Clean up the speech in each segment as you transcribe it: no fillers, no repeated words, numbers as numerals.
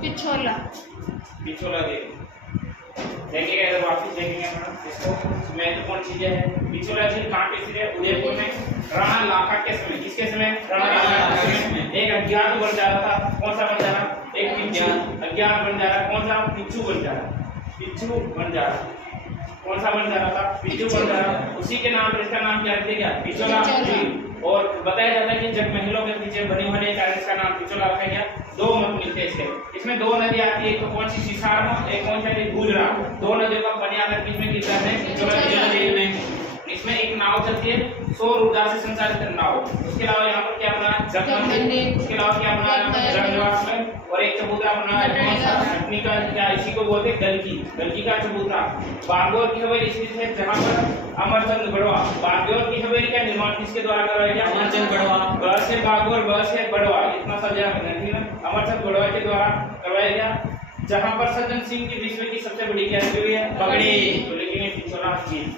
पिछोला। पिछोला देखेंगे इधर वापस देखेंगे इसको। महत्वपूर्ण चीजें है। पिछोला झील कहाँ पे स्थित है? उदयपुर में। राणा लाखा के समय, किसके समय? राणा लाखा के समय एक अज्ञात बन जा रहा था। कौन सा बन जा रहा? एक पिच्चू अज्ञात बन जा रहा। कौन सा? पिच्चू बन जा रहा। पिच्चू बन जा रहा। कौन सा बन जा रहा था? पिच्चू बन जा रहा। उसी के नाम पर इसका नाम क्या रख दिया? पिछोला झील। और बताया जाता है कि जब महलों के पीछे बने होने के कारण इसका नाम पिछोला रखा गया। दो मत मिलते हैं इसके। इसमें दो नदी आती है, एक तो कौन सी? सिसारमा, एक कौन सा? गुजरा। दो नदियों का पानी आकर बीच में गिरता है पिछोला झील में। इसमें एक नाव चलती है, सौर ऊर्जा से संचालित नाव। उसके अलावा यहाँ पर क्या बना है? जग मंदिर। उसके अलावा क्या बना है? जग निवास में। और एक चबूतरा बना है, कौन सा? हटनी का, क्या इसी को बोलते हैं? गलकी। गलकी का चबूतरा। बागोर की हवेली स्थित है, जहाँ पर अमरचंद बड़वा। बागोर की हवेली का निर्माण किसके द्वारा करवाया गया? अमरचंद बड़वा। ब से बागोर, ब से बड़वा, इतना सा ध्यान रखना है। अमरचंद बड़वा के द्वारा करवाया गया, जहाँ पर सज्जन सिंह की विश्व की सबसे बड़ी क्या हुई है? पगड़ी। तो लिखेंगे पिछोला झील।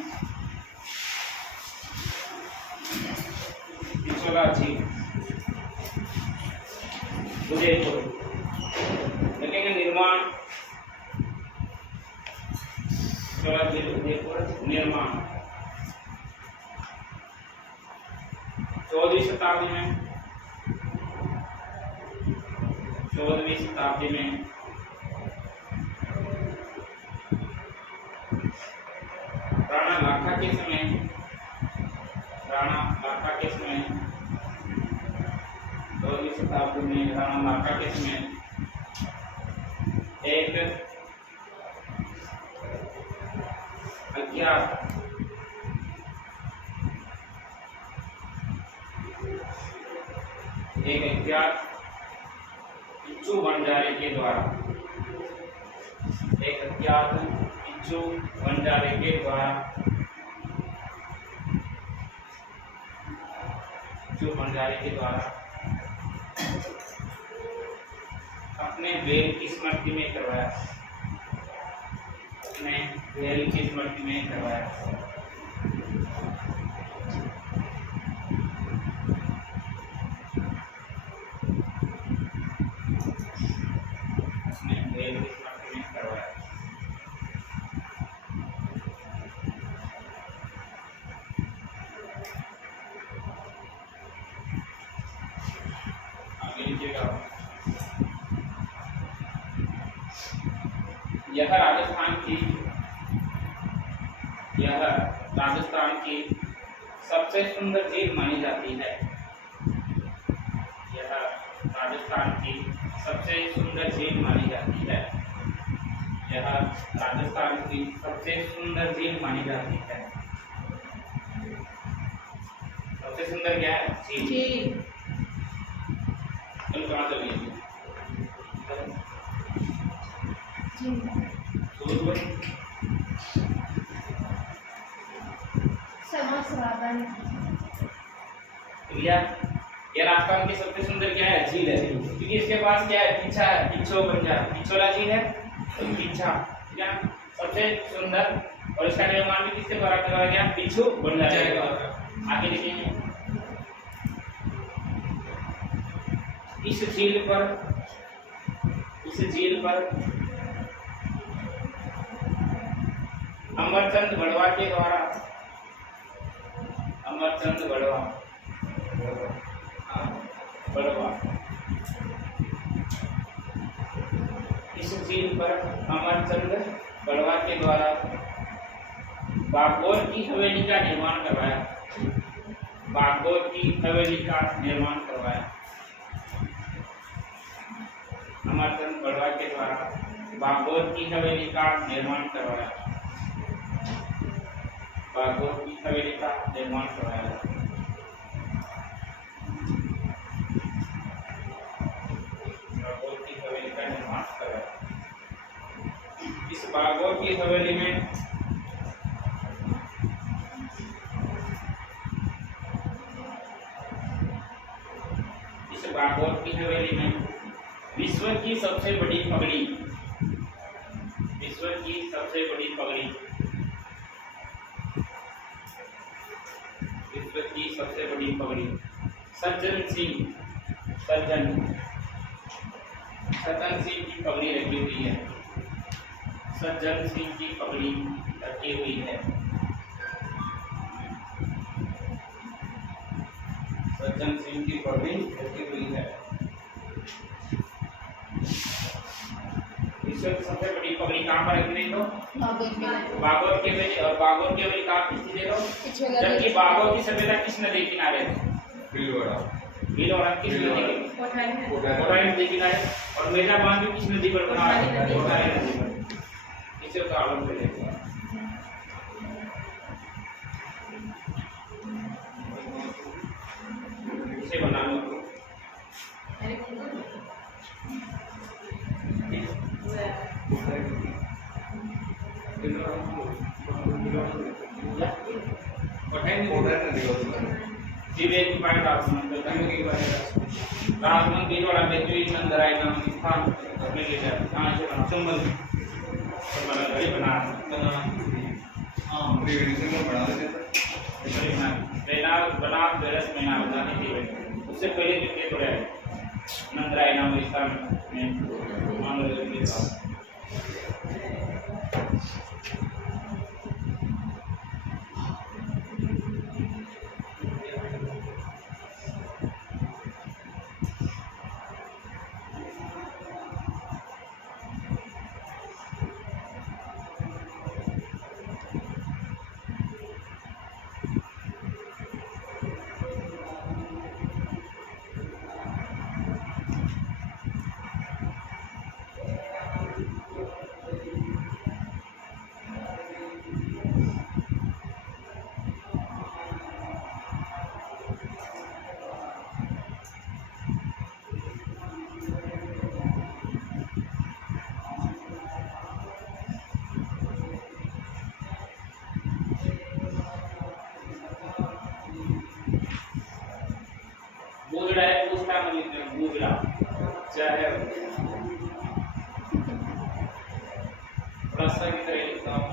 पिछोला झील उदयपुर। लिखेंगे निर्माण, पिछोला झील उदयपुर निर्माण 14वीं शताब्दी में। 14वीं शताब्दी में राणा लाखा के समय, राणा लाखा के समय 14वीं शताब्दी में राणा लाखा के समय एक अज्ञात पिच्चू बंजारे के द्वारा, एक अज्ञात पिच्चू बंजारे के द्वारा, पिच्चू बंजारे के द्वारा अपने वेल की स्मृति में करवाया। अपने वेल की स्मृति में करवाया। अपने वेल की स्मृति में करवाया। आगे लीजिएगा। यह राजस्थान की सबसे सुंदर झील मानी जाती है। यह राजस्थान की सबसे सुंदर झील मानी जाती है। यह राजस्थान की सबसे सुंदर झील मानी जाती है। सबसे सुंदर क्या है? झील। तुम कहाँ चलिए? ये राजस्थान की सबसे सुंदर क्या है? झील है। क्योंकि इसके पास क्या है? पीछा है, पिछो बन जा, पिछोला झील है तो पीछा, ठीक है, सबसे सुंदर। और इसका निर्माण भी किसके द्वारा करवाया गया? पिछू बन जाएगा। आगे देखेंगे। इस झील पर अमरचंद बड़वा के द्वारा, अमरचंद बड़वा, इस झील पर अमरचंद बड़वा के द्वारा बागोर की हवेली का निर्माण करवाया। बागोर की हवेली का निर्माण करवाया। अमरचंद बड़वा के द्वारा बागोर की हवेली का निर्माण करवाया। बागोर की हवेली का निर्माण करवाया। बागोर की हवेली का निर्माण करवाया। इस बागोर की हवेली में बागोर की हवेली में विश्व की सबसे बड़ी पगड़ी, विश्व की सबसे बड़ी पगड़ी, विश्व की सबसे बड़ी पगड़ी सज्जन सज्जन सिंह की पगड़ी रखी हुई है। सज्जन सिंह की पगड़ी रखी हुई है। सज्जन सिंह की पगड़ी रखी हुई है। विश्व की सबसे बड़ी पगड़ी कहाँ पर रखी हुई? तो बागोर के बेली, और बागोर के बेली कहाँ किसकी दे दो? जबकि बागोर की सभ्यता किस नदी किनारे है? भीलवाड़ा किस नदी के? कोटाई नदी किनारे। और मेजा बांध भी किस नदी पर बना है? कोटाई नदी पर। इसे उदाहरण पे लेते हैं। इसे बना लो। राजमन भीलवाड़ा में द्वीप मंदिर आए नाम स्थान अपने लिए कहाँ से बना? चुंबल बना घड़ी बना बना बेरस में नाम बताने के लिए उससे पहले जो के थोड़े नंदराय नाम स्थान में मान लो बूझड़ा है, पूछता मनी बूझड़ा चाहे रास्ता की तरह लिखता हूँ।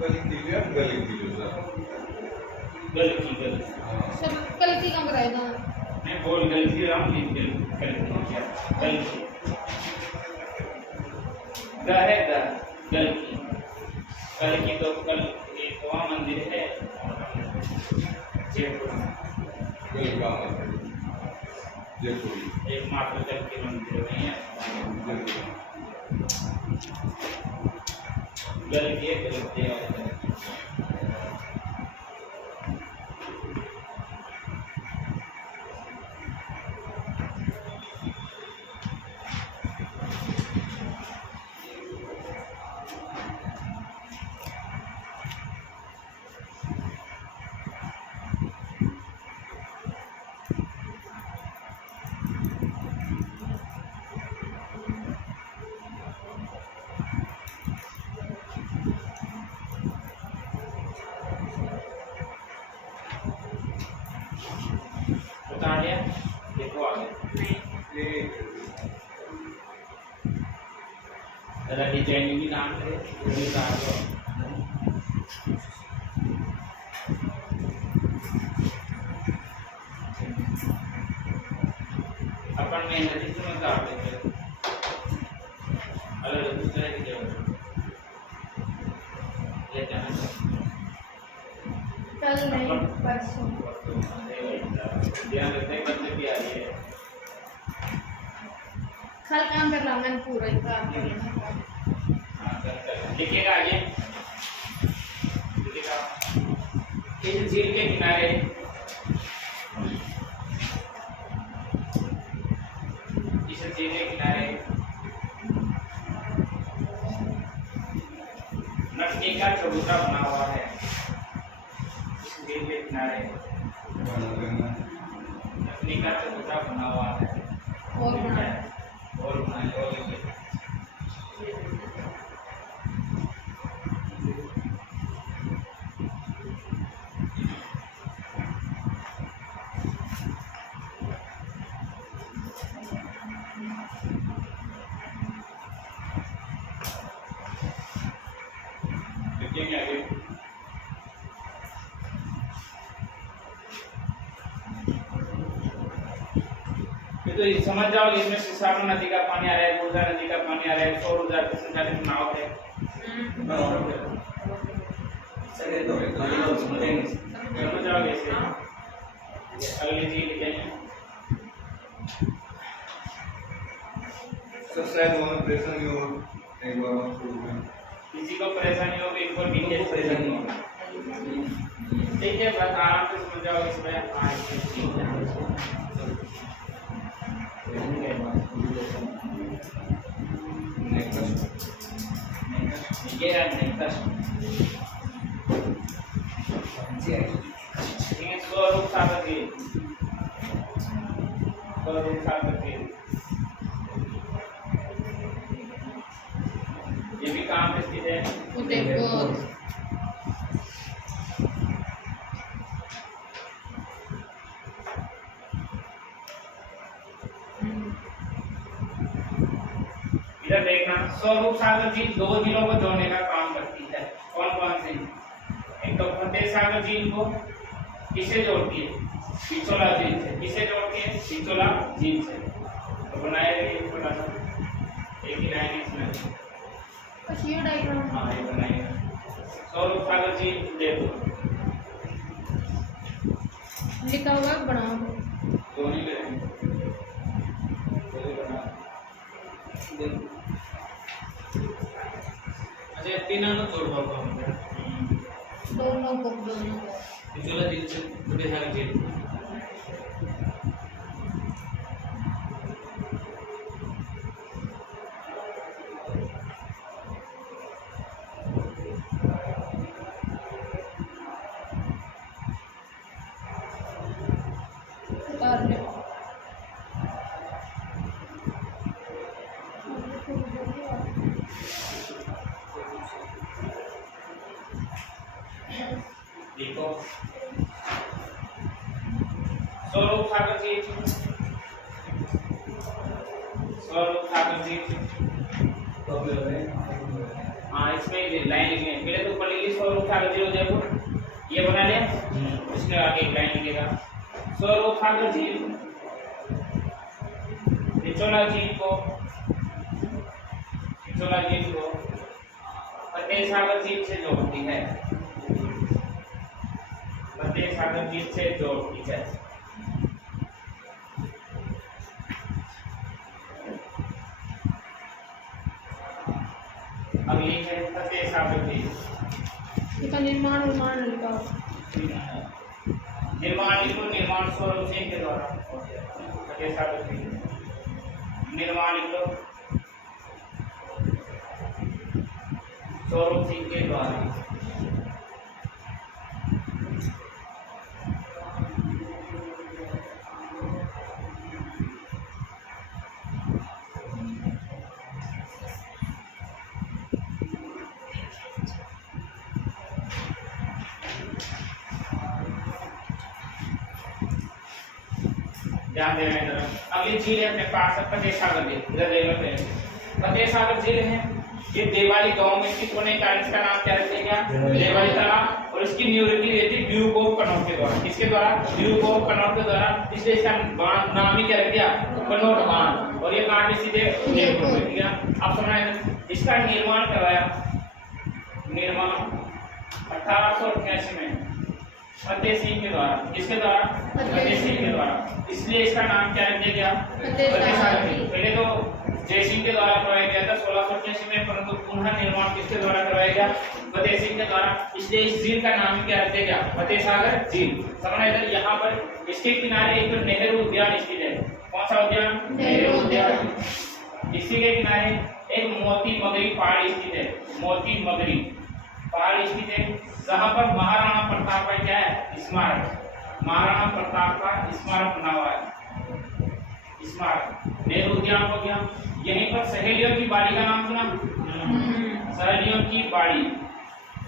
गलती सब गलती कम कराएगा। मैं बोल गलती राम लिख गलती रहेगा गलती कल की तो कल एक वहाँ मंदिर है जयपुर एक मात्र कल के मंदिर नहीं है गलती है गलती है। बता दिया देखो आगे जरा डिजाइनिंग भी नाम करे अपन मेहनत से मत काट देते अलग दूसरे की जगह ले जाना कल नहीं परसों ध्यान रखने बंदे भी आ रही है कल काम कर रहा हूँ मैंने पूरा ही काम कर लिया। लिखिएगा आगे लिखिएगा इस झील के किनारे इस झील के किनारे नटनी का चबूतरा बना हुआ है। झील के किनारे लकड़ी का चबूतरा बना हुआ है और बना और बनाए और लिखे लिखेंगे आगे। ये तो ये समझ जाओ इसमें सिसारो नदी का पानी आ रहा है, गुर्दा नदी का पानी आ रहा है, सौर ऊर्जा के संचालित नाव है। समझ जाओगे इसे। अगली चीज लिखेंगे शायद वहाँ प्रेशर नहीं हो एक बार आप शुरू में किसी को परेशानी हो इनको डीटेल परेशानी हो ठीक है, बस आराम से समझ जाओ इसमें ये है नेक्स्ट ठीक है। स्वरूप सागर के स्वरूप सागर के ये भी कहाँ पे स्थित है? उदयपुर। इधर देखना, स्वरूप सागर झील दो जिलों को जोड़ने का काम करती है। कौन कौन से? एक तो फतेह सागर झील को किससे जोड़ती है? पिछोला झील से। किससे जोड़ती है? पिछोला झील से। तो बनाएंगे छोटा सा एक ही लाइन इसमें। बस ये डायग्राम हाँ ये बनाएंगे। स्वरूप सागर झील उदयपुर लिखा हुआ है, बनाओ। दोनों ही करेंगे। अच्छा तीनों को जोड़ पाओ हम दोनों को दोनों को पिछला दिन से बड़े सारे जेल उतार ले। देखो स्वरूप सागर झील, स्वरूप सागर झील। हाँ इसमें लाइन लिखनी है। पहले तो ऊपर लिखिए स्वरूप सागर झील उदयपुर, ये बना लिया। उसके आगे एक लाइन लिखेगा स्वरूप सागर झील पिछोला झील को फतेह सागर झील से जोड़ती है। फतेह सागर झील से जोड़ती है। अगली है फतेह सागर झील। इसका निर्माण लिखा हुआ। निर्माण स्वरूप सिंह के द्वारा। फतेह सागर झील निर्माण लिख लो स्वरूप सिंह के द्वारा। ध्यान देना इधर। अगली झील है अपने पास फतेह सागर झील। इधर देख लेते हैं फतेह सागर झील है। ये देवाली गांव में स्थित होने के कारण इसका नाम क्या रखेगा? देवाली तालाब। और इसकी निवृत्ति रहती ड्यूक कनौज के द्वारा। किसके द्वारा? ड्यूक कनौज के द्वारा। इसलिए इसका नाम ही क्या रख दिया? कनौज बांध। और ये कहाँ पे स्थित है? उदयपुर में। ठीक है, आप समझ रहे? इसका निर्माण करवाया 1888 में फतेह सिंह के द्वारा। किसके द्वारा? फतेह सिंह के द्वारा। इसलिए इसका नाम क्या रख दिया गया? फतेह सागर झील। पहले तो जय सिंह के द्वारा करवाया गया था 1688 में, परंतु पुनः निर्माण किसके द्वारा करवाया गया? फतेह सिंह के द्वारा। इसलिए इस झील का नाम क्या रख दिया गया? फतेह सागर झील। समझना इधर। यहाँ पर इसके किनारे एक नेहरू उद्यान स्थित है। कौन सा उद्यान? नेहरू उद्यान। इसी के किनारे एक मोती मगरी पहाड़ स्थित है। मोती मगरी पहाड़ स्थित है, जहाँ पर महाराणा प्रताप का क्या है? स्मारक महाराणा प्रताप का स्मारक बना हुआ है। स्मारक नेहरू उद्यान हो गया। यहीं पर सहेलियों की बाड़ी का नाम सुना? सहेलियों की बाड़ी।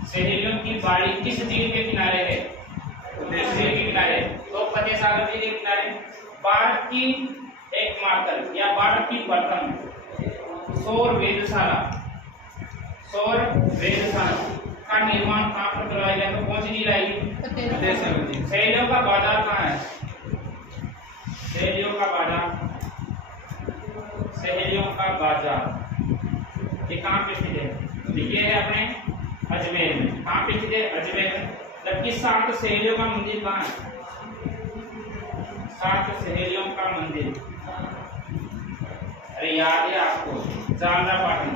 सहेलियों की बाड़ी किस झील के किनारे है? किस झील के किनारे? तो फतेह सागर झील के किनारे। भारत की एकमात्र या भारत की प्रथम सौर वेधशाला का निर्माण कहाँ पर करवाया गया? तो कौन सी झील आएगी? फतेह सागर। सहेलियों का बाजार कहाँ है? सहेलियों का बाजार, सहेलियों का बाजार ये कहाँ पे स्थित है? ये है अपने अजमेर में। कहाँ पे स्थित है? अजमेर में। जबकि सात सहेलियों का मंदिर कहाँ है? सात सहेलियों का मंदिर, अरे याद है आपको, झालरापाटन।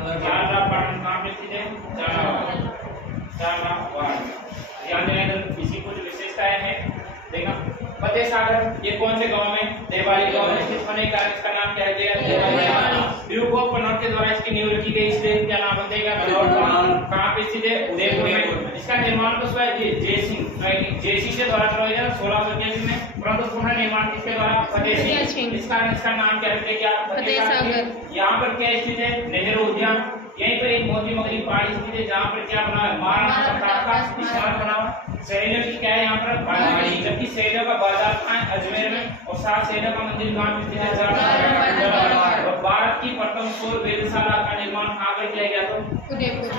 झालरापाटन कहाँ पे स्थित है? झालरापाटन। ध्यान देना, इसी कुछ विशेषताएं हैं। देखा फतेह सागर ये कौन से गांव में? देवाली गांव में स्थित होने का इसका नाम क्या है? देवाली। ड्यूक कनौज के द्वारा इसकी नींव रखी गई, इसलिए क्या नाम बनेगा? कहाँ पे स्थित है? उदयपुर में। इसका निर्माण तो जयसिंह के द्वारा करवाया गया 1681 में, परंतु पुनः निर्माण किसके द्वारा? फतेह सिंह। इसका नाम क्या रखते? क्या? फतेह सागर। यहाँ पर क्या स्थित है? नेहरू उद्यान। यहीं पर एक मोती मगरी पहाड़ी स्थित है, जहाँ पर क्या बना है? महाराणा प्रताप का स्मारक बना हुआ। सहेलियों की क्या है यहाँ पर? बाड़ी। जबकि सहेलियों का बाजार कहाँ है? अजमेर में। और सात सहेलियों का मंदिर कहाँ पे स्थित है? और भारत की प्रथम सौर वेधशाला का निर्माण कहाँ पर किया गया? तो उदयपुर।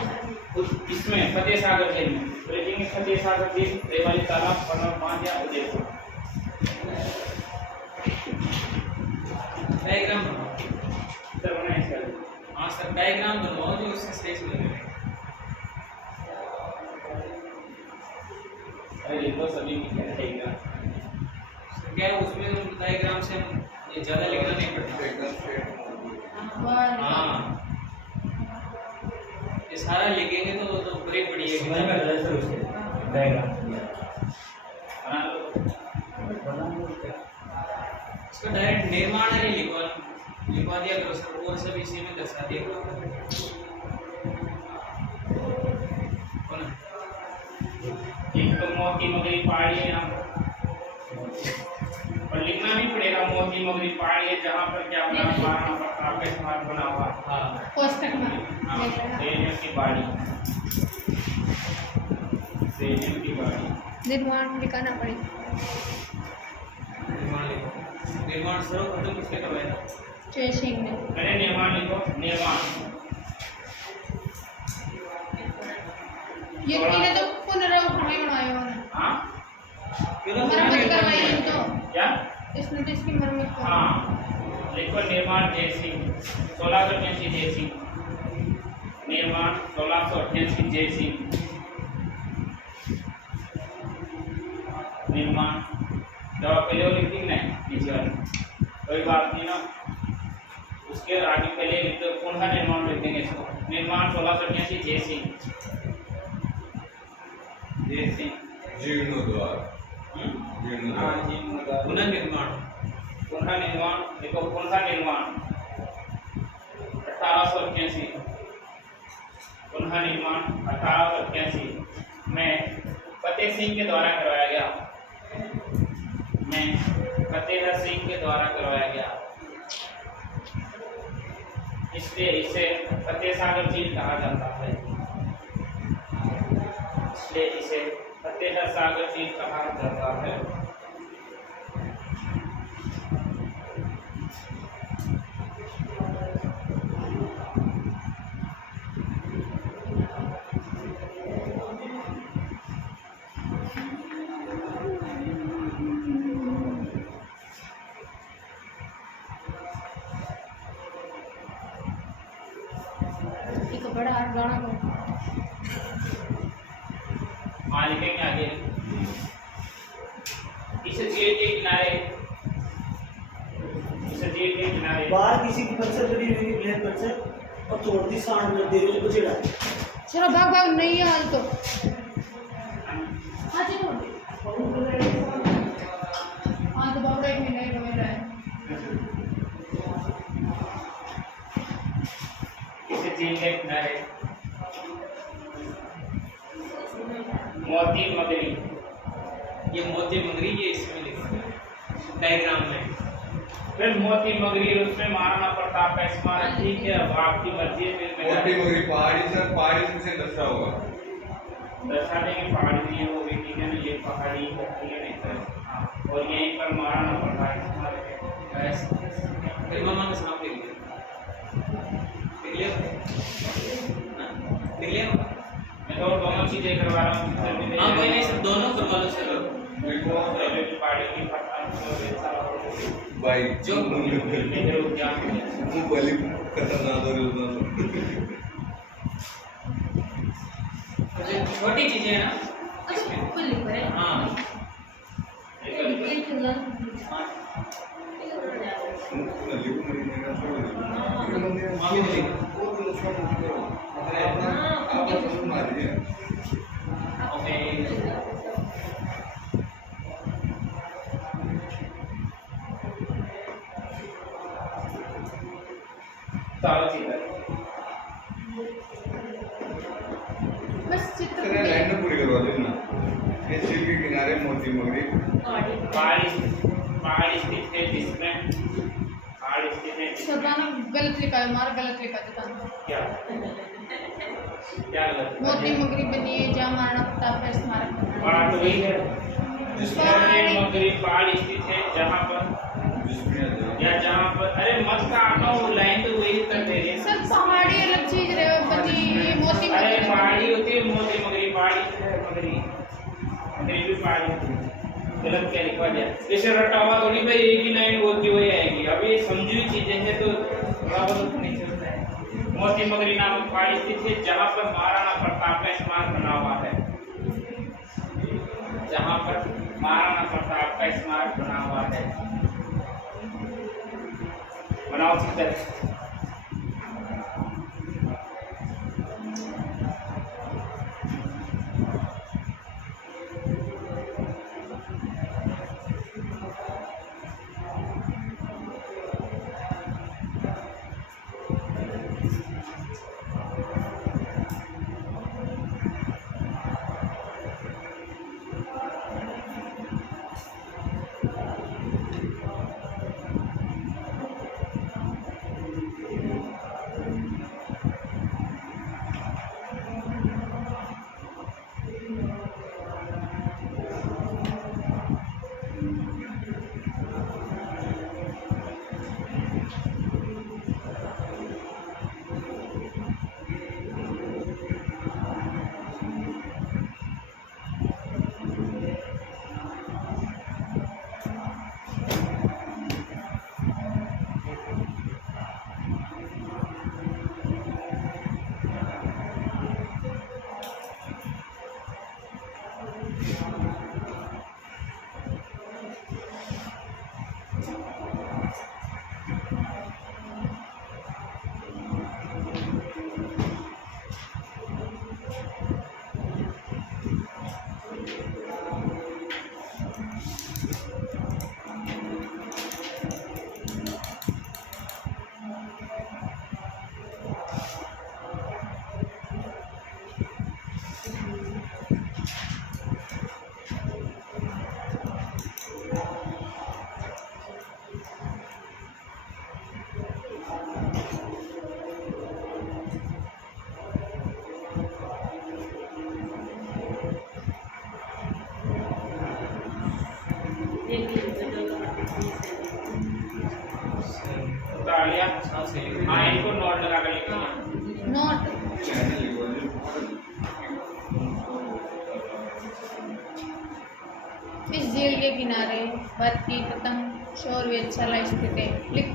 इसमें फतेह सागर झील में। ब्रिजिंग फतेह सागर झील, देवाली तालाब, पनौर बांध या उदयपुर। डायग्राम बनाओ सर बना इसका। हाँ सर, डायग्राम बनवाओ जो उससे सही से लगे। अरे ये तो सभी की क्या रहेगा? क्या है उसमें डायग्राम से हम ये ज्यादा लिखना नहीं पड़ता। एकदम स्ट्रेट। हाँ, ये सारा लिखेंगे तो ब्रेक पड़ी है। बना लो। इसका डायरेक्ट निर्माण है लिखवा दिया करो सर, और सब इसी में दर्शा दिया करो। एक तो मोती मगरी पहाड़ी है यहाँ और लिखना भी पड़ेगा। मोती मगरी पहाड़ी है जहाँ पर क्या बना? महाराणा प्रताप का स्मारक बना हुआ। हाँ, कोष्टक में सहेलियों की बाड़ी, सहेलियों की बाड़ी। निर्माण लिखाना पड़ेगा। निर्माण लिखो। निर्माण सर्वप्रथम किसने करवाया था? जयसिंह ने। मैंने निर्माण लिखो। निर्माण ये इन्हें तो पुनर्निर्माण बनाया हुआ है। हाँ मरम्मत करवाई है तो क्या? इसने तो इसकी मरम्मत करवाई। हाँ लिखो निर्माण जयसिंह 1688 जयसिंह। निर्माण 1688 जयसिंह। निर्माण जब पहले वो लिख दी ना नीचे वाली, कोई बात नहीं ना, उसके आगे पहले लिख दो। कौन सा निर्माण लिख देंगे इसको? निर्माण 1688 जयसिंह। जयसिंह जीर्णोद्वार। हाँ जीर्णोद्वार। पुनर्निर्माण। पुनर्निर्माण देखो। कौन सा निर्माण? 1881। पुनर्निर्माण 1881 में फतेह सिंह के द्वारा करवाया गया। फतेह सिंह के द्वारा करवाया गया, इसलिए इसे फतेह सागर झील कहा जाता है। इसलिए इसे फतेह सागर झील कहा जाता है। एक बड़ा गाना हाँ लिखेंगे आगे। इस झील के किनारे, इस झील के किनारे बाहर किसी की पत्थर बनी हुई ब्लैक पत्थर और छोड़ती सांड में दे को चिढ़ा। चलो भाग भाग नहीं है आज तो। हाँ चलो हाँ तो बहुत एक मिनट में रहा है। इस झील के किनारे मोती मगरी ये मोती मंगरी ये इसमें लिखा है डायग्राम में। फिर मोती मगरी उसमें महाराणा प्रताप का स्मारक, ठीक है, अब आपकी मर्जी है। फिर मोती मगरी पहाड़ी सर, पहाड़ी से दर्शा होगा, दर्शा देंगे पहाड़ी नहीं होगी, ठीक है ना, ये पहाड़ी होती है नहीं सर। हाँ, और यहीं पर महाराणा प्रताप स्मारक है। मेरी मम्मा के सामने लिख लिया मैं तो दोनों चीजें करवा रहा हूँ। हाँ कोई नहीं सर, दोनों करवा लो सर। पहाड़ी की भाई जो मुंह पहले खतरनाक हो रहा छोटी चीजें है ना अच्छा फुल लिखा है। हाँ बस चित्र लाइन में पूरी करवा देना। ये झील के किनारे मोती मगरी पहाड़ी स्थित है, जिसमें पहाड़ी स्थित है सरदाना गलत लिखा है, हमारा गलत लिखा है सरदाना। क्या क्या गलत? मोती मगरी बनी है जहाँ महाराणा प्रताप का स्मारक बना है। बात तो वही है, मोती मगरी पहाड़ी स्थित है जहाँ पर या जहाँ पर, अरे मत काटो, वो लाइन तो वही कर दे रही है सर पहाड़ी अलग चीज रहे बनी, ये मोती अरे मगरी पहाड़ी होती है, मोती मगरी पहाड़ी है, मगरी मगरी भी पहाड़ी होती है। गलत क्या लिखवा दिया, जैसे रटा हुआ थोड़ी भाई एक ही लाइन होती वही आएगी। अब ये समझी हुई चीजें हैं तो थोड़ा बहुत नहीं चलता है। मोती मगरी नामक पहाड़ी स्थित है जहाँ पर महाराणा प्रताप का स्मारक बना हुआ है, जहाँ पर महाराणा प्रताप का स्मारक बना हुआ है। बनाओ चित्र। उतार लिया। हाँ इनको नोट लगा कर लिखिए। नोट इस झील के किनारे भारत की प्रथम सौर वेधशाला स्थित है। लिख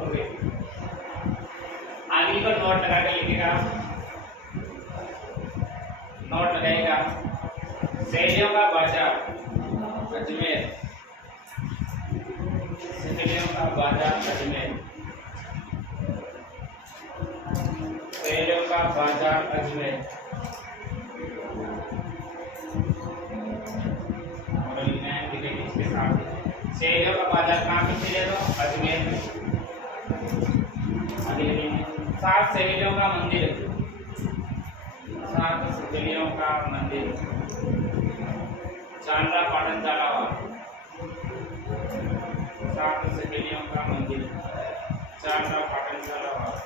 ओके आगे पर नोट लगा कर लिखेगा। नोट लगाएगा सहेलियों का बाजार अजमेर। सहेलियों का बाजार अजमेर। सहेलियों का बाजार अजमेर। इसके साथ सहेलियों का बाजार कहाँ पे चलेगा? अजमेर में। आगे लिखेंगे सात सहेलियों का मंदिर। सात सहेलियों का मंदिर चांद्रा पाटन झालावाड़, सात सहेलियों का मंदिर, चांद्रा पाटन झालावाड़,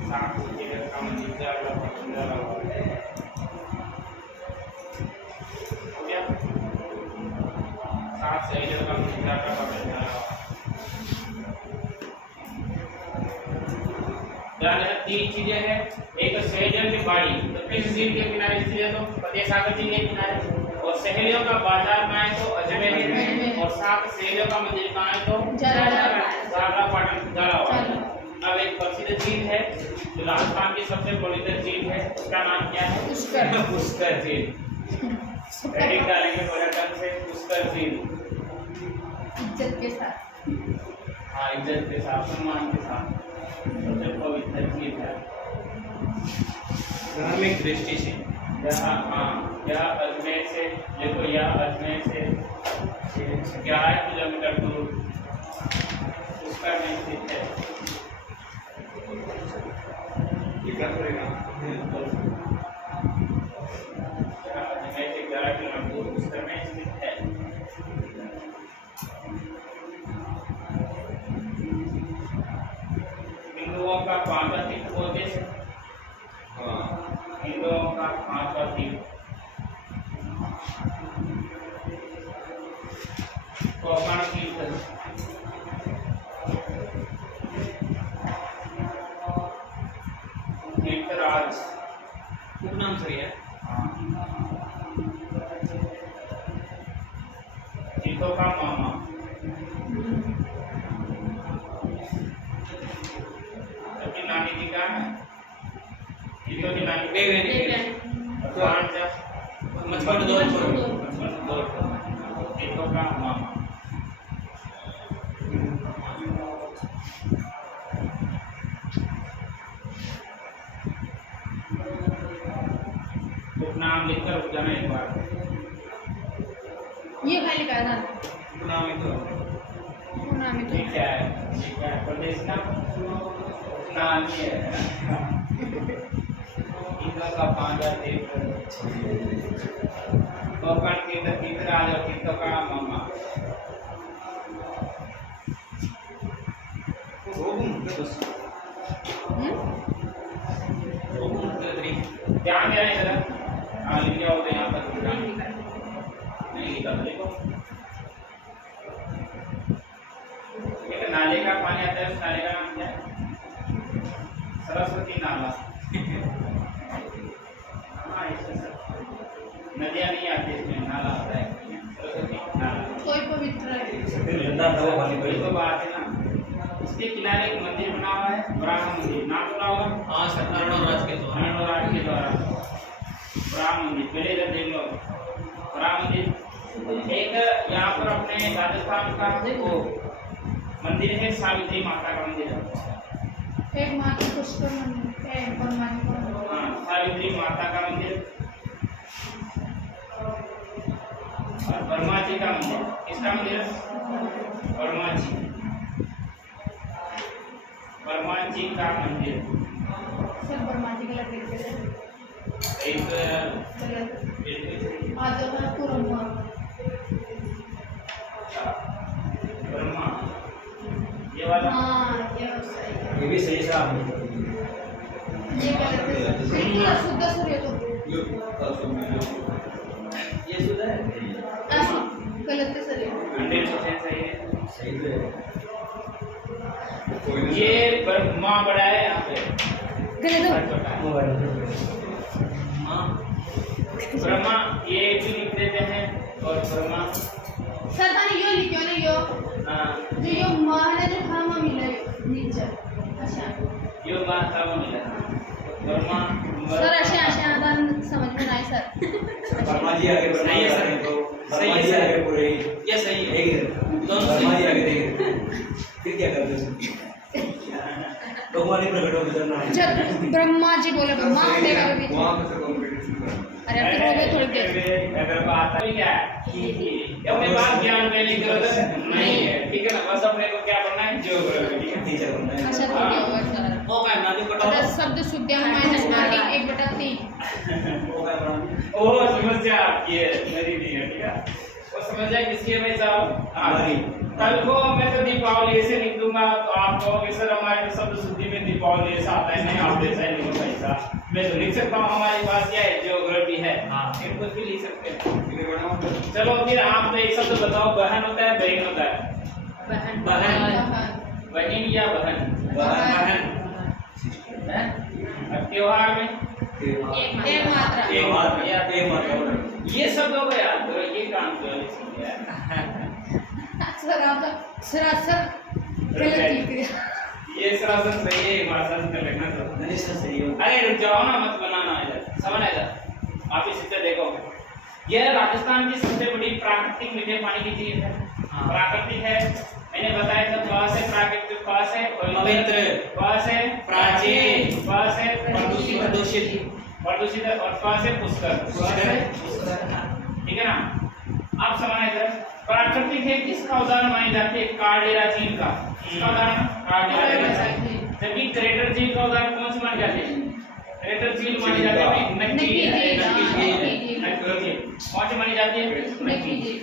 सात सहेलियों का मंदिर, चांद्रा पाटन झालावाड़। हो गया? सात सहेलियों का मंदिर, चांद्रा पाटन झालावाड़। ध्यान रखना, तीन चीजें हैं। एक तो सहेलियों की बाड़ी, तो किस झील के किनारे स्थित है? तो फतेह सागर झील के किनारे। और सहेलियों का बाजार कहाँ है? तो अजमेर है। और सात सहेलियों का मंदिर कहाँ है? तो चांद्रा पाटन झालावाड़। अब एक प्रसिद्ध झील है जो राजस्थान की सबसे पवित्र झील है, उसका नाम क्या है? पुष्कर झील। हेडिंग डालेंगे पर्यटन से, पुष्कर झील। इज्जत के साथ। हाँ, इज्जत के साथ, सम्मान के साथ, सबसे पवित्र झील है। धार्मिक दृष्टि से यह अजमेर से देखो, यह अजमेर से 11 किलोमीटर दूर पुष्कर में स्थित है। क्या करेगा? यह अजमेर से 11 किलोमीटर दूर पुष्कर में स्थित है। हिंदुओं का पांचवा तीर्थ बोलते हैं। हिंदुओं का पांचवा तीर्थ कौन तीर्थ? तीर्थराज उपनाम सही है। तीर्थों का मामा, सबकी नानी जी का है। तीर्थों की नानी मछुआरा दौलतपुर। तीर्थों का मामा। उपनाम लिखकर रुक जाना एक बार। ये खाली का ना नाम ही तो नाम ही ये क्या है? ये क्या है? प्रदेश का नाम ही है। तीर्थों का पांचवा तीर्थ कोकण तीर्थ, तीर्थराज और तीर्थों का मामा। ध्यान देना इधर। हाँ, लिख जाओ तो यहाँ पर नहीं लिखा तो लिखो। एक नाले का पानी आता है, उस नाले का नाम क्या है? सरस्वती नाला। हाँ, नदियाँ नहीं आती इसमें, नाला आता है, सरस्वती नाला। कोई पवित्र है। वही तो बात है ना। इसके किनारे एक मंदिर बना हुआ है, ब्राह्मण मंदिर। नाम सुना होगा? हाँ सर, कर्णराज के द्वारा। कर्णराज के द्वारा ब्राह्मण मंदिर। पहले इधर देख लो, ब्राह्मण मंदिर। एक यहाँ पर अपने राजस्थान का वो मंदिर है, सावित्री माता का मंदिर है। एक माँ की पुष्कर मंदिर है, ब्रह्मा जी का मंदिर। हाँ, सावित्री माता का मंदिर और ब्रह्मा जी का मंदिर। किसका मंदिर? ब्रह्मा जी, ब्रह्मा जी का मंदिर। सर ब्रह्मा जी के लगे थे। एक आज तो पूरम हुआ। ब्रह्मा, ये वाला। हाँ, ये सही है। ये भी सही से आपने ये गलत है। बिल्कुल अशुद्ध सूर्य तो ये सुधा है। ऐसा गलत है सर। 100% सही है। सही तो है। कोई नहीं। ये ब्रह्मा बड़ा है यहाँ पे, गलत है। छोटा है। हाँ, ब्रह्मा ये भी लिख देते हैं। और ब्रह्मा सर तानी यो लिखियो ना यो जो यो माने जो हम मिले नीचे। अच्छा यो बात तब मिला ब्रह्मा। सर ऐसे आता समझ में नहीं सर। वर्मा जी आगे बढ़ना सही है सर। है तो सही वर्मा है जी सर। आगे पूरे ये सही है। एक इधर दोनों वर्मा सही जी आगे देखिए फिर क्या करते हो भगवान ने प्रकट होकर करना है। जब ब्रह्मा जी बोले ब्रह्मा देगा भी। वहाँ पे से कंपटीशन करना। अरे अब तो हो गए थोड़ी देर। अगर बात है क्या है अपने बात ज्ञान देने की जरूरत नहीं है, ठीक है ना। बस अपने को क्या पढ़ना है, ज्योग्राफी। टीचर बनना है। अच्छा तो क्या होगा सर? वो काय नादी कटा अगर शब्द शुद्ध माइनस मार्किंग 1/3। वो क्या बनाना ओ समस्या आपकी है, मेरी नहीं है, ठीक है। वो समस्या किसकी है भाई साहब? हमारी। कल को मैं तो दीपावली ऐसे निकलूंगा तो आप कहोगे सर हमारे तो शब्द शुद्धि में दीपावली ऐसा आता है। नहीं, आप ऐसा ही नहीं भाई साहब, मैं तो लिख सकता हूँ। हमारे पास क्या है, ज्योग्राफी है, फिर कुछ भी लिख सकते हैं। चलो फिर आप तो एक शब्द बताओ, बहन होता है बहन होता है? बहन बहन या बहन? बहन। अब त्योहार में एक मात्रा। ये शब्द हो गया तो ये काम तो सर आप सरासर गलत लिख दिया। ये सरासर सही है, भाषण का लिखना तो नहीं सर सही हो। अरे रुक जाओ ना, मत बनाना इधर, समझ आएगा। आप इस चित्र देखो, यह राजस्थान की सबसे बड़ी प्राकृतिक मीठे पानी की झील है। प्राकृतिक है, मैंने बताया था। पास है प्राकृतिक, पास है पवित्र, पास है प्राचीन, पास है प्रदूषित प्रदूषित और पास है पुष्कर। ठीक है ना? आप समझ इधर प्राकृतिक है, किसका उदाहरण मानी जाती है? कालडेरा झील का। किसका उदाहरण? कालडेरा झील। जबकि क्रेटर झील का उदाहरण कौन सी मानी जाती है? क्रेटर झील मानी जाती है नक्की झील। कौन सी मानी जाती है? नक्की झील।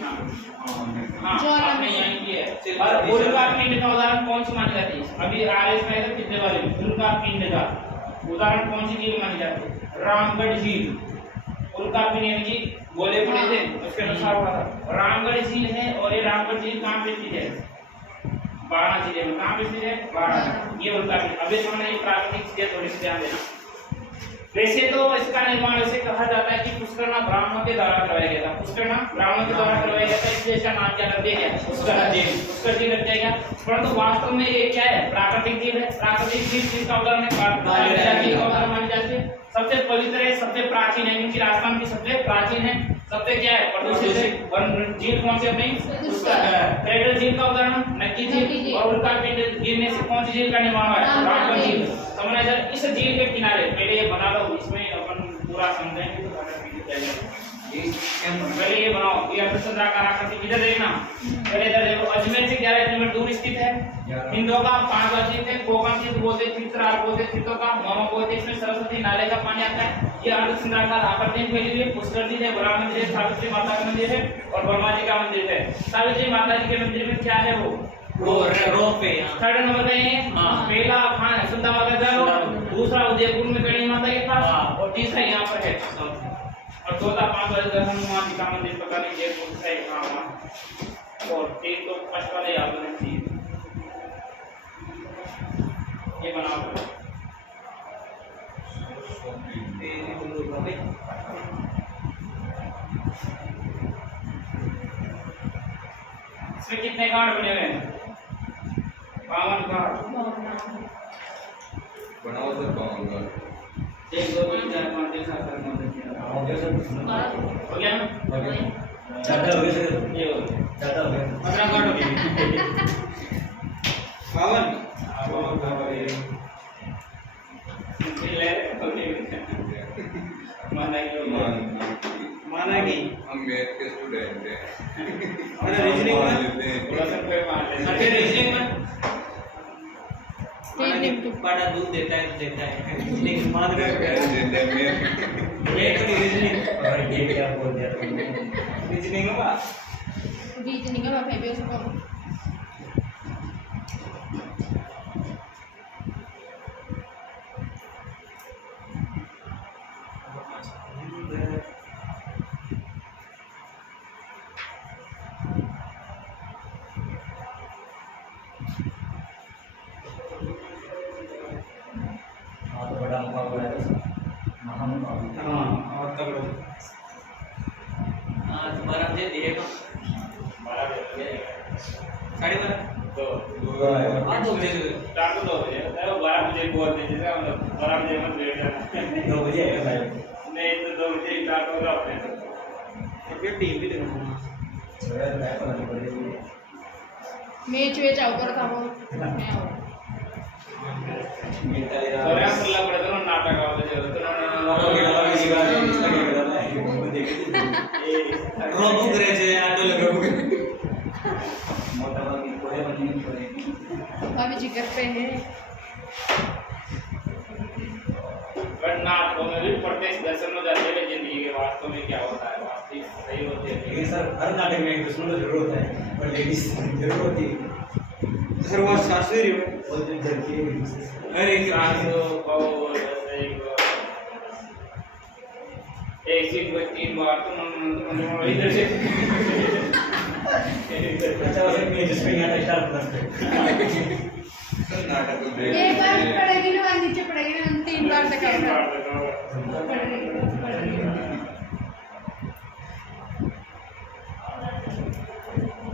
हाँ, आपने यहाँ की है। और उल्का पिंड का उदाहरण कौन सी मानी जाती है? अभी आरएस में है कितने वाले उल्का पिंड का उदाहरण कौन सी झील मानी जाती है? रामगढ़ झील। उल्का पिंड यानी कि गोले पड़े थे, उसके अनुसार हुआ था। रामगढ़ झील है, और ये रामगढ़ झील कहाँ पे स्थित है? बाड़ा जिले में। कहाँ पे स्थित है? बाड़ा। ये उल्का पिंड। अभी समझना, ये प्राकृतिक चीजें थोड़ी सी ध्यान देना। वैसे तो इसका निर्माण ऐसे कहा जाता है कि पुष्कर ब्राह्मणों के द्वारा करवाया गया था। पुष्कर ब्राह्मणों के द्वारा करवाया गया था, इसलिए इसका नाम क्या रख दिया गया? पुष्कर झील रख दिया गया। परंतु वास्तव में ये क्या है? प्राकृतिक झील है। प्राकृतिक झील किसका उदाहरण है? कालडेरा झील का उदाहरण मानी जाती है। सबसे पवित्र है, सबसे प्राचीन है, क्योंकि राजस्थान की सबसे प्राचीन है। सबसे क्या है? प्रदूषित है। और झील कौन सी अपनी? क्रेटर झील का उदाहरण नक्की झील। और उल्का पिंड गिरने से कौन सी झील का निर्माण हुआ है? रामगढ़ झील। समझना सर, इस झील के किनारे पहले ये बना लो, इसमें अपन पूरा समझेंगे तो पहले ये बनाओ। ये अर्धचंद्राकार आकृति इधर देखना। पहले इधर देखो, अजमेर से 11 किलोमीटर दूर स्थित है। हिंदुओं का 5 स्थित है। कोकण स्थित बोलते, चित्राल बोलते, स्थितों का मोमो बोलते। इसमें सरस्वती नाले का पानी आता है। ये अर्धचंद्राकार आकृति में फैली हुई है। पुष्कर जी है, बड़ा मंदिर है, सावित्री माता का मंदिर है, और ब्रह्मा जी का मंदिर है। सावित्री माता जी के मंदिर में क्या है? वो रोप पे। थर्ड नंबर पे है। पहला खान सुंदर माता का, दूसरा उदयपुर में गणेश माता के पास, और तीसरा यहाँ पर है। और चौथा 5 हनुमान जी का मंदिर पता नहीं जयपुर साइड कहाँ। और एक तो फर्स्ट वाले याद होना चाहिए। ये बनाओ। इसमें कितने घाट बने हुए हैं? 52 घाट। बनाओ सर 52 घाट। 1 2 3 4 5 6 7 8 9 10 हो गया सर। हो गया ना? ज्यादा हो गया सर। ये हो गया। ज्यादा हो गया। 15 घाट हो गए। 52 माना कि हम मैथ के स्टूडेंट हैं। और रीजनिंग में रीजनिंग में बड़ा दूध देता है लेकिन मान रहे रीजनिंग और ये क्या बोल दिया रीजनिंग में रीजनिंग का फेवरेट उसको बड़ा मुकाबला है महामुकाबला। हाँ और तब तुम्हारा मुझे दिएगा 12:30 हाँ 2 बजे स्टार्ट तो 2 बजे 12 बजे बोल दीजिए, 12 बजे मत लेट जाना। 2 बजे आएगा भाई। नहीं तो 2 बजे स्टार्ट होगा अपने तो फिर टीम भी देखना मैच वेच आउटर था वो मैं आओ और यहाँ सल्ला पड़े तो नाटक आवे जरूर रोबो करे छे आटो लगाबो मोटा वाली कोई बनी नहीं पड़ेगी। अभी जिगर पे है बट नाटकों में भी प्रत्यक्ष दर्शन हो जाते हैं जिंदगी के वास्तव में क्या होता है। सही होते हैं। लेकिन सर हर नाटक में एक दुश्मन तो जरूर होता है और लेडीज जरूर होती है। तो सर वो सासू रही हो और जो जलती है एक दूसरे से। अरे सासू बहू जैसे एक चीज को 3 बार तुम इधर से अच्छा वैसे मैं जिसमें यहाँ स्टार प्लस पे सर नाटक को ब्रेक एक बार पड़ेगी ना और नीचे पड़ेगी ना 3 बार तक आएगा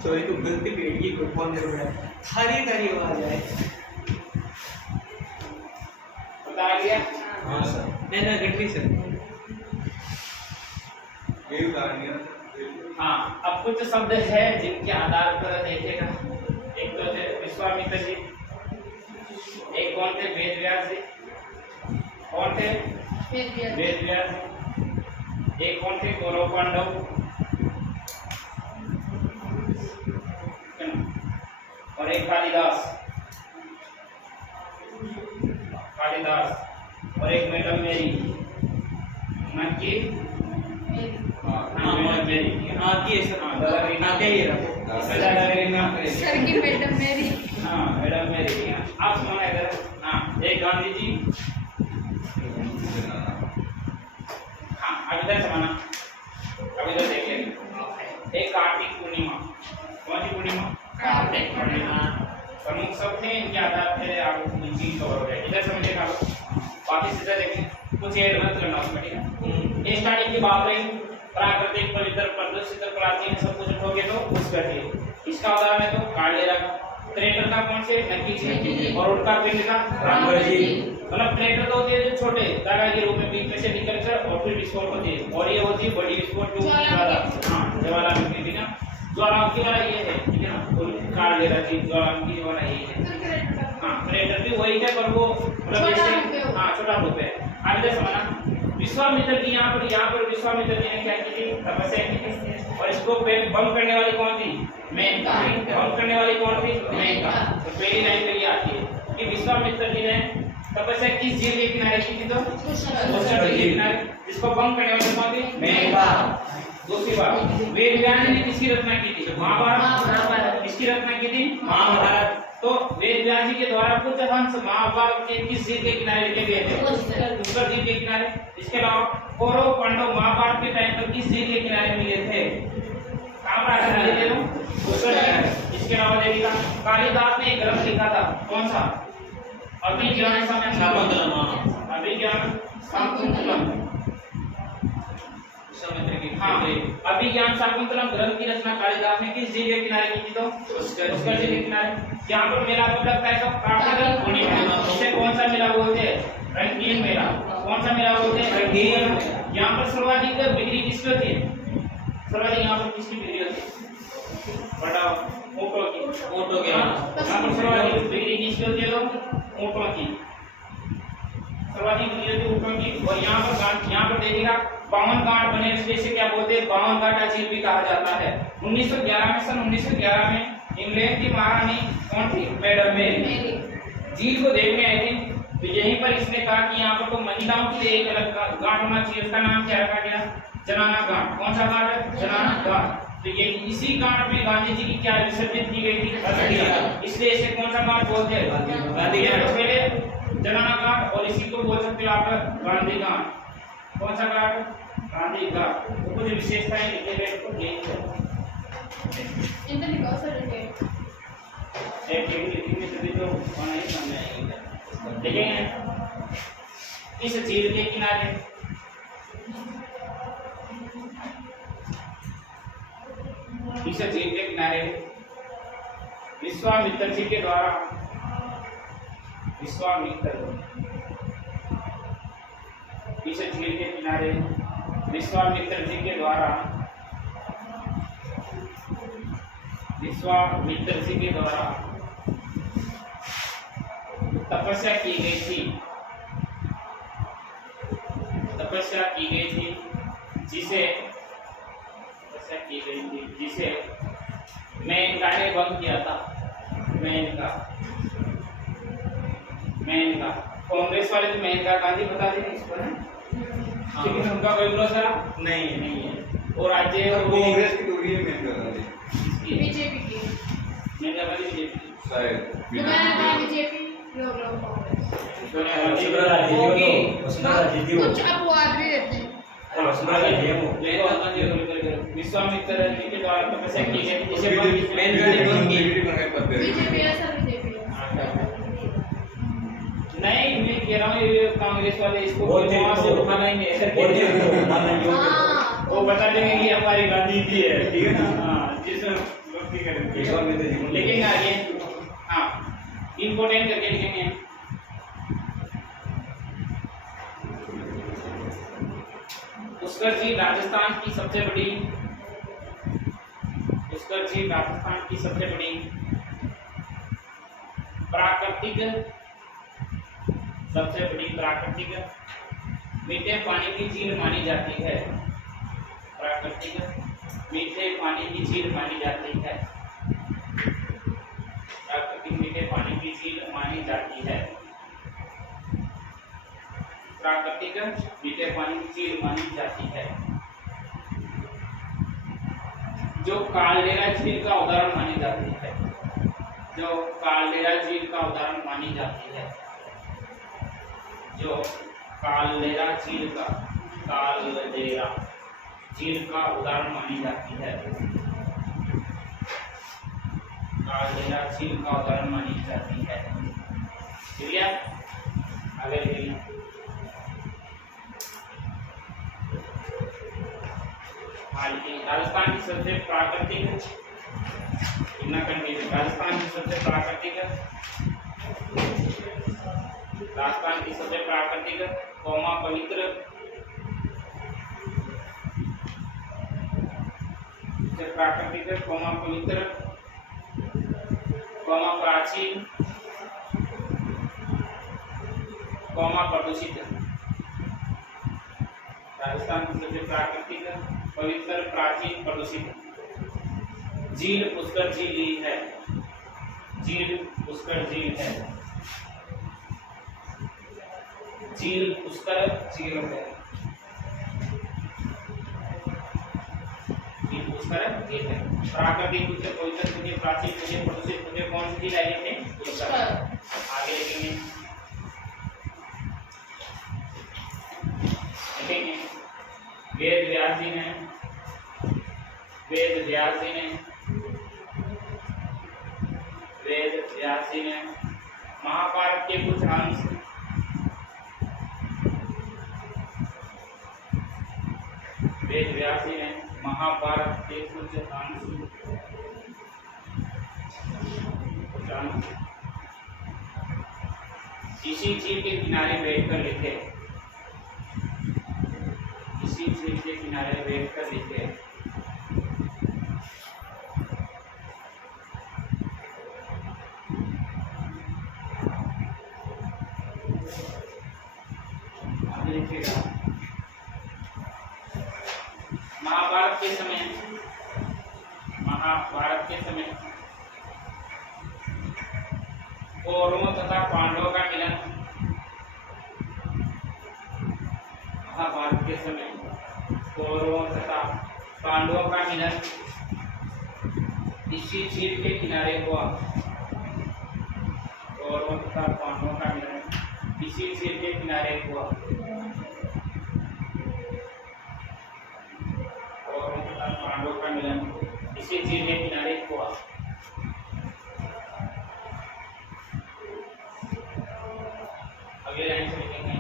चोरी को गलती पेट की को फोन कर रहा है थारी थारी आवाज आए बता दिया। हाँ सर। नहीं गट्टी सर ये कहानियां हाँ, अब कुछ शब्द है जिनके आधार पर देखेगा। एक तो थे विश्वामित्र जी, एक कौन थे वेद व्यास जी, कौन थे वेद व्यास जी, एक कौन थे कौरव पांडव, और एक कालिदास और एक मैडम मेरी नक्की मेरी आती है सर आते ही रखो सर की मैडम मेरी मैडम मेरी आप सुनो इधर। एक गांधी जी, अब इधर समाना, अब इधर देखिए। एक कार्तिक पूर्णिमा, कौन सी पूर्णिमा? कार्तिक पूर्णिमा। प्रमुख शब्द हैं, इनके आधार पे आपको कुछ चीज कवर हो जाएगी। इधर समझिएगा, बाकी सीधा देखिए, कुछ ऐड मत करना उसमें, ठीक है? स्टार्टिंग की बात रही प्राकृतिक, पवित्र, प्रदूषित, प्राचीन सब कुछ उठोगे तो उस करके इसका उदाहरण है तो कालेरा का, ट्रेटर का कौन से नक्की जी, और उनका पिंड का रामगढ़ जी। मतलब ट्रेटर तो होते हैं जो छोटे दागा के रूप में बीच में से निकलकर और फिर विस्फोट होती है, और ये होती है बड़ी विस्फोट जो ज्वालामुखी, ठीक है? ज्वालामुखी वाला ये है, ठीक है ना? कालेरा जी ज्वालामुखी वाला ये है। हाँ, ट्रेटर भी वही है पर वो मतलब जैसे छोटा रूप है। अब इधर समझना, विश्वामित्र जी यहाँ पर विश्वामित्र जी ने क्या की थी? तपस्या की थी। और इसको बंद करने वाली कौन थी? मेनका। बंद करने वाली कौन थी? मेनका। तो पहली लाइन में ये आती है कि विश्वामित्र जी ने तपस्या किस झील के किनारे की थी? तो उस झील के किनारे। जिसको बंद करने वाली कौन थी? मेनका। दूसरी बात, वेद व्यास ने किसकी रचना की थी? महाभारत। किसकी रचना की थी? महाभारत। तो वेद व्यास जी के द्वारा कुछ हंस महाभारत के किस झील के किनारे लिखे गए थे? पुष्कर झील के किनारे। इसके अलावा कौरव पांडव महाभारत के टाइम पर किस झील के किनारे मिले थे? कहाँ पर मिले थे? पुष्कर झील। इसके अलावा देखिएगा, कालिदास ने एक ग्रंथ लिखा था, कौन सा? अभिज्ञान शाकुंतलम। अभिज्ञान शाकुंतलम। हाँ, अभिज्ञान शाकुंतलम ग्रंथ की रचना कालिदास ने किस झील के किनारे की थी? तो पुष्कर झील के किनारे। यहाँ पर मेला कब लगता है? तो कार्तिक पूर्णिमा। इसे कौन सा मेला बोलते हैं? रंगीन मेला। कौन सा मेला बोलते हैं? रंगीन। यहाँ पर सर्वाधिक बिक्री किसकी होती है? सर्वाधिक यहाँ पर किसकी बिक्री होती है? बड़ा ऊँटों की। ऊँटों के। यहाँ पर सर्वाधिक बिक्री किसकी होती है? तो ऊँटों की सर्वाधिक बिक्री होती है, ऊँटों की। और यहाँ पर देखिएगा 52 घाट बने, इसे क्या बोलते हैं? 52 घाटा झील भी कहा जाता है। 1911 में इंग्लैंड की महारानी कौन थी? मैडम मेरी झील को देखने आई थी। तो यहीं पर इसने कहा कि यहाँ पर तो महिलाओं के लिए एक अलग घाट होना चाहिए। उसका नाम क्या रखा गया? जनाना घाट। कौन सा घाट है? जनाना घाट। तो ये इसी घाट में गांधी जी की क्या विसर्जित की गई थी? अस्थि। इसलिए इसे कौन सा घाट बोलते हैं? गांधी घाट। पहले जनाना घाट और इसी को बोल सकते हो आप गांधी घाट। कौन सा घाट? गांधी घाट। तो कुछ विशेषताएं लिखे गए तो इनका निकाल सर के एक लिखने से भी तो नहीं समझ आएगा। देखेंगे इस झील के किनारे विश्वामित्र जी के द्वारा इस झील के किनारे विश्वामित्र जी के द्वारा तपस्या की गई थी जिसे मेनका ने भंग किया था। मेनका कांग्रेस वाले तो मेनका गांधी बता देंगे इसको, लेकिन उनका कोई भरोसा नहीं है। और राज्य और कांग्रेस की दूरी है मेन गद्दारी इसकी बीजेपी की मेन गद्दारी बीजेपी शायद दोबारा कहा बीजेपी लोग कांग्रेस वसुंधरा राजे होगी। हो वसुंधरा राजे हो कुछ अपवाद भी रहते हैं वसुंधरा राजे हो विश्वामित्र जी के द्वारा तपस्या की गई थी, जिसे बीजेपी है सर बीजेपी है नहीं मैं कह रहा हूँ ये कांग्रेस वाले इसको बोलते वहाँ से तो- उठाना ही नहीं है सर बोलते हो मानना योग्य हाँ वो बता देंगे कि हमारी गांधी जी है, ठीक है ना? हाँ जिसमें भक्ति करेंगे विश्वामित्र जी को लेकिन आगे हाँ इम्पोर्टेंट करके लिखेंगे पुष्कर जी राजस्थान की सबसे बड़ी पुष्कर जी राजस्थान की सबसे बड़ी प्राकृतिक मीठे पानी की झील मानी जाती है। प्राकृतिक मीठे पानी की झील मानी जाती है। प्राकृतिक मीठे पानी की झील मानी जाती है। प्राकृतिक मीठे पानी की झील मानी जाती है। जो कालडेरा झील का उदाहरण मानी जाती है। जो कालडेरा झील का उदाहरण मानी जाती है। जो कालडेरा झील का उदाहरण मानी जाती है। कालडेरा झील का उदाहरण मानी जाती है। क्लियर? आगे देखिए राजस्थान की सबसे प्राकृतिक राजस्थान की सबसे प्राकृतिक कौमा पवित्र कौमा प्राचीन कौमा प्रदूषित। राजस्थान की सबसे प्राकृतिक पवित्र प्राचीन प्रदूषित झील पुष्कर झील है। झील पुष्कर झील है। झील पुष्कर झील है। झील पुष्कर झील है। प्राकृतिक रूप से पवित्र मुझे प्राचीन मुझे प्रदूषित मुझे कौन सी झील आई है? पुष्कर। आगे लिखेंगे वेद व्यास जी ने महाभारत के कुछ अंश वेद व्यास जी ने महाभारत के कुछ अंश इसी झील के किनारे बैठकर लिखे। इसी झील के किनारे बैठकर लिखे। महाभारत के समय कौरवों तथा पांडवों का मिलन। महाभारत के समय कौरवों तथा पांडवों का मिलन इसी झील के किनारे हुआ। कौरवों तथा पांडवों का मिलन इसी झील के किनारे हुआ। कौरवों तथा पांडवों का मिलन इसी झील के किनारे हुआ। अगले लाइन से लिखेंगे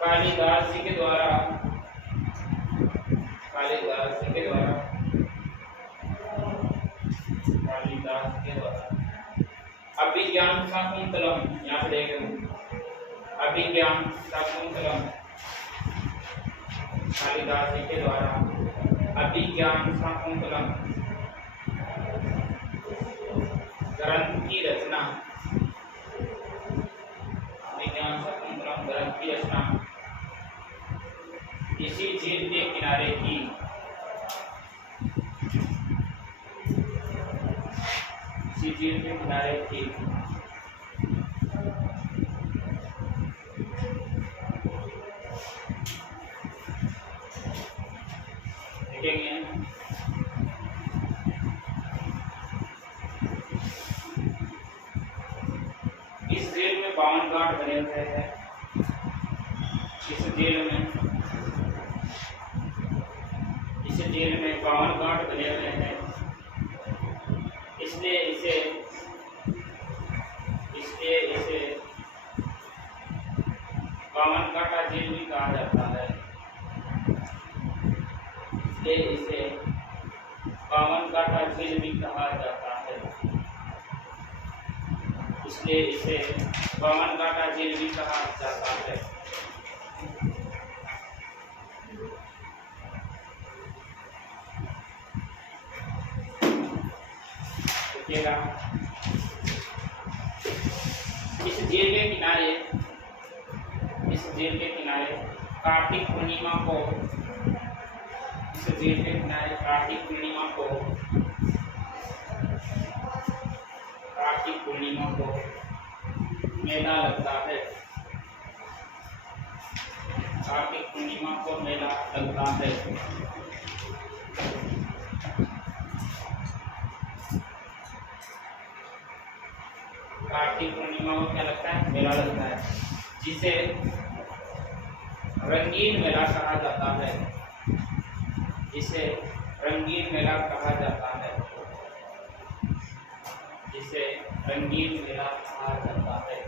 कालिदास जी के द्वारा अभिज्ञान शाकुंतलम, यहाँ पे देखें अभिज्ञान शाकुंतलम कालिदास जी के द्वारा अभिज्ञान शाकुंतलम ग्रंथ की रचना। अभिज्ञान शाकुंतलम ग्रंथ की रचना इसी झील के किनारे की। इसी झील के किनारे की। देखेंगे। इस जेल में 52 गार्ड बने हुए हैं। इस जेल में 52 गार्ड बने हुए हैं, इसलिए इसे 52 कांटा जेल भी कहा जाता है। इसलिए इसे 52 कांटा जेल भी कहा जाता है। इसलिए इसे 52 कांटा जेल भी कहा जाता है। देखिएगा, इस जेल के किनारे कार्तिक पूर्णिमा को मेला लगता है। कार्तिक पूर्णिमा को मेला लगता है। कार्तिक पूर्णिमा को क्या लगता है? मेला लगता है, जिसे रंगीन मेला कहा जाता है। जिसे रंगीन मेला कहा जाता है। जिसे रंगीन मेला कहा जाता है।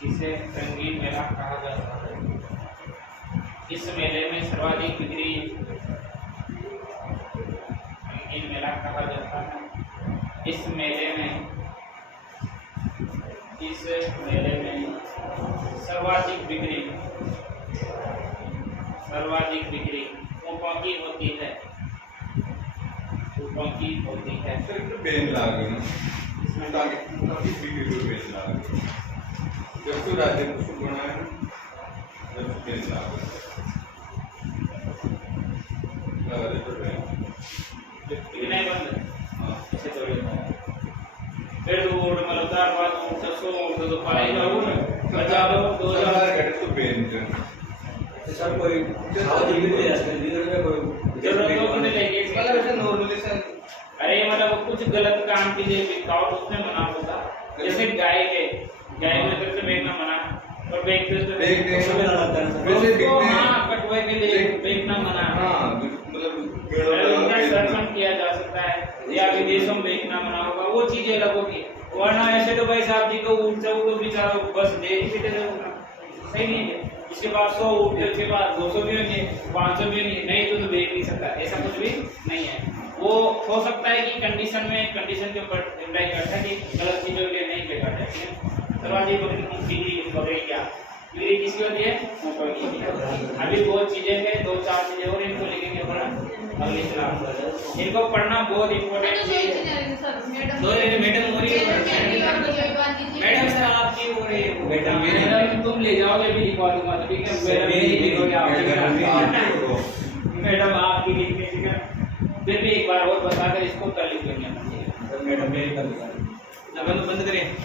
जिसे रंगीन मेला कहा जाता है। इस मेले में सर्वाधिक बिक्री रंगीन मेला कहा जाता है। इस मेले में सर्वाधिक बिक्री ऊँटों की होती है। सिर्फ बेन लागे ना, इसमें ताकि बिक्री को बेन लागे। जब तो राज्य को शुभ बनाया ना, जब बेन लागे लगा दे तो बेन कितने बंद हाँ ऐसे थोड़ी होता है। फिर तो वोट मलदार बात 600 तो पाई जाओ ना, बचा लो 2000 गेट तो बेन जो सर कोई साउथ इंडियन ले जाते हैं, इधर में कोई जरूरत हो नहीं लेंगे। मतलब ऐसे नॉर्मलाइजेशन। अरे मतलब कुछ गलत काम के लिए विदाउट उसमें मना होगा। जैसे गाय में तरफ से बेचना मना, और बेचते तो मेला लगता है सर। वैसे उसको बिकने हाँ कटवाई के लिए बेचना मना है। हाँ मतलब उनका संरक्षण किया जा सकता है, या विदेशों में बेचना मना होगा, वो चीजें अलग होगी। वरना ऐसे तो भाई साहब जी को ऊँट से वो बेचारा बस दे ही देते होगा, सही नहीं है। इसके बाद 100 ऊँट, उसके बाद 200 भी होंगे, 500 भी होंगे, नहीं तो बेच नहीं सकता, ऐसा कुछ भी नहीं है। वो हो सकता है कि कंडीशन के ऊपर डिपेंड करता है कि गलत चीजों के लिए नहीं बेचा जाए। सर्वाधिक बकरी क्या बिक्री किसकी होती है? ऊँटों की। अभी बहुत चीजें हैं, 2-4 चीजें और इनको लिखेंगे पढ़ा अगली क्लास। इनको पढ़ना बहुत इम्पोर्टेंट है। मैडम हो रही है, मैडम सर आपकी हो रही है। मैडम तुम ले जाओगे भी लिखवा दूंगा, तो ठीक है मैडम आपकी लिखने ठीक है। फिर भी एक बार और बताकर इसको कर लिखेंगे। मैडम मेरी कर दिया। बंद करें।